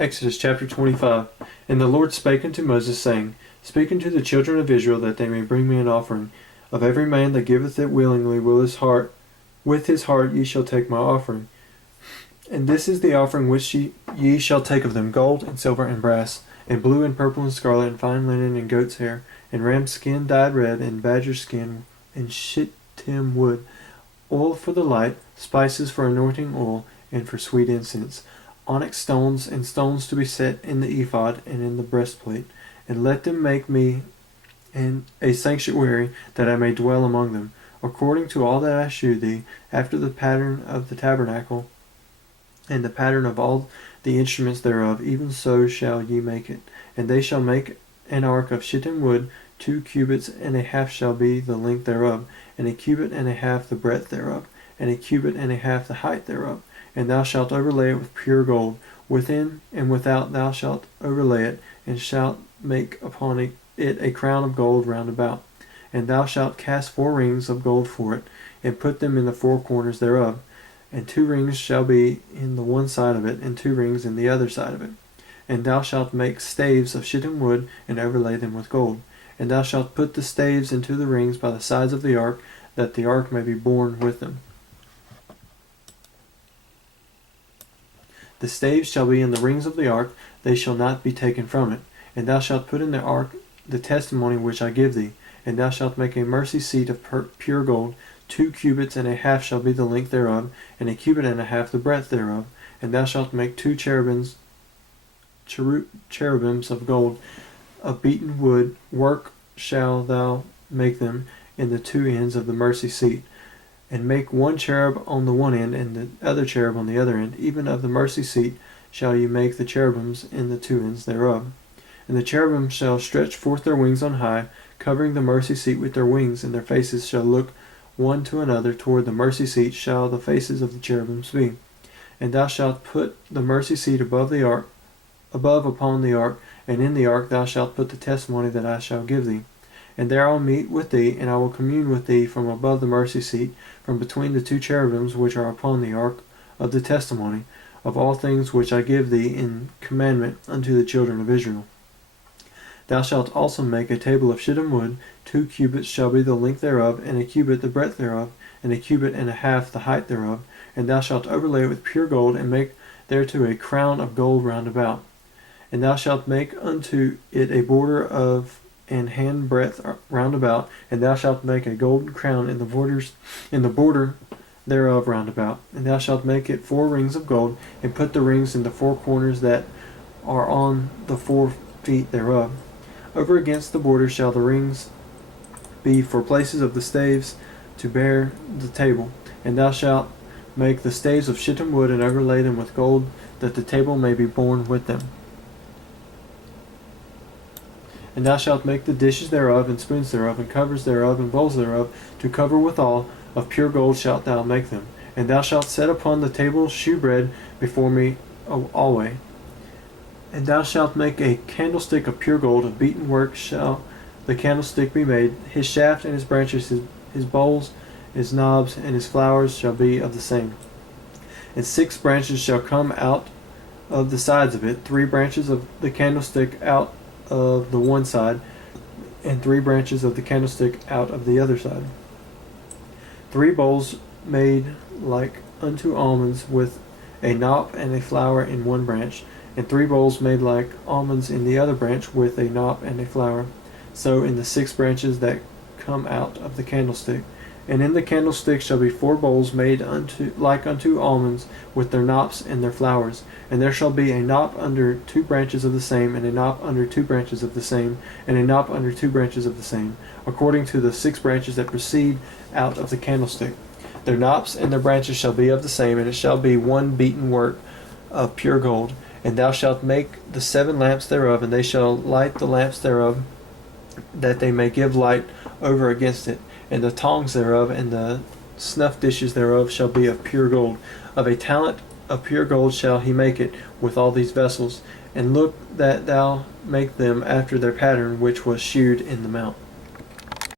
Exodus chapter 25. And the Lord spake unto Moses, saying, Speak unto the children of Israel, that they may bring me an offering. Of every man that giveth it willingly with his heart ye shall take my offering. And this is the offering which ye shall take of them: gold, and silver, and brass, and blue, and purple, and scarlet, and fine linen, and goat's hair, and ram's skin dyed red, and badger skin, and shittim wood, oil for the light, spices for anointing oil, and for sweet incense, onyx stones, and stones to be set in the ephod and in the breastplate. And let them make me a sanctuary, that I may dwell among them, according to all that I shew thee, after the pattern of the tabernacle, and the pattern of all the instruments thereof, even so shall ye make it. And they shall make an ark of shittim wood, 2 cubits and a half shall be the length thereof, and a cubit and a half the breadth thereof, and a cubit and a half the height thereof. And thou shalt overlay it with pure gold. Within and without thou shalt overlay it, and shalt make upon it a crown of gold round about. And thou shalt cast 4 rings of gold for it, and put them in the 4 corners thereof. And 2 rings shall be in the one side of it, and 2 rings in the other side of it. And thou shalt make staves of shittim wood, and overlay them with gold. And thou shalt put the staves into the rings by the sides of the ark, that the ark may be borne with them. The staves shall be in the rings of the ark, they shall not be taken from it. And thou shalt put in the ark the testimony which I give thee. And thou shalt make a mercy seat of pure gold. 2 cubits and a half shall be the length thereof, and a cubit and a half the breadth thereof. And thou shalt make 2 cherubims of gold, of beaten wood. Work shall thou make them in the 2 ends of the mercy seat. And make 1 cherub on the one end, and the other cherub on the other end. Even of the mercy seat shall you make the cherubims in the 2 ends thereof. And the cherubims shall stretch forth their wings on high, covering the mercy seat with their wings, and their faces shall look one to another. Toward the mercy seat shall the faces of the cherubims be. And thou shalt put the mercy seat above upon the ark, and in the ark thou shalt put the testimony that I shall give thee. And there I will meet with thee, and I will commune with thee from above the mercy seat, from between the 2 cherubims which are upon the ark of the testimony, of all things which I give thee in commandment unto the children of Israel. Thou shalt also make a table of shittim wood. 2 cubits shall be the length thereof, and a cubit the breadth thereof, and a cubit and a half the height thereof. And thou shalt overlay it with pure gold, and make thereto a crown of gold round about. And thou shalt make unto it a border of an hand breadth round about, and thou shalt make a golden crown in the border thereof round about. And thou shalt make it 4 rings of gold, and put the rings in the 4 corners that are on the 4 feet thereof. Over against the border shall the rings be for places of the staves to bear the table. And thou shalt make the staves of shittim wood, and overlay them with gold, that the table may be borne with them. And thou shalt make the dishes thereof, and spoons thereof, and covers thereof, and bowls thereof, to cover withal. Of pure gold shalt thou make them. And thou shalt set upon the table shewbread before me alway. And thou shalt make a candlestick of pure gold. Of beaten work shall the candlestick be made. His shaft and his branches, his bowls, his knobs, and his flowers shall be of the same. And 6 branches shall come out of the sides of it, 3 branches of the candlestick out of the one side, and 3 branches of the candlestick out of the other side. 3 bowls made like unto almonds, with a knop and a flower in one branch, and 3 bowls made like almonds in the other branch, with a knop and a flower. So in the 6 branches that come out of the candlestick. And in the candlestick shall be 4 bowls made like unto almonds, with their knops and their flowers. And there shall be a knop under 2 branches of the same, and a knop under 2 branches of the same, and a knop under 2 branches of the same, according to the 6 branches that proceed out of the candlestick. Their knops and their branches shall be of the same, and it shall be 1 beaten work of pure gold. And thou shalt make the 7 lamps thereof, and they shall light the lamps thereof, that they may give light over against it. And the tongs thereof and the snuff dishes thereof shall be of pure gold. Of a talent of pure gold shall he make it, with all these vessels. And look that thou make them after their pattern which was shewed in the mount.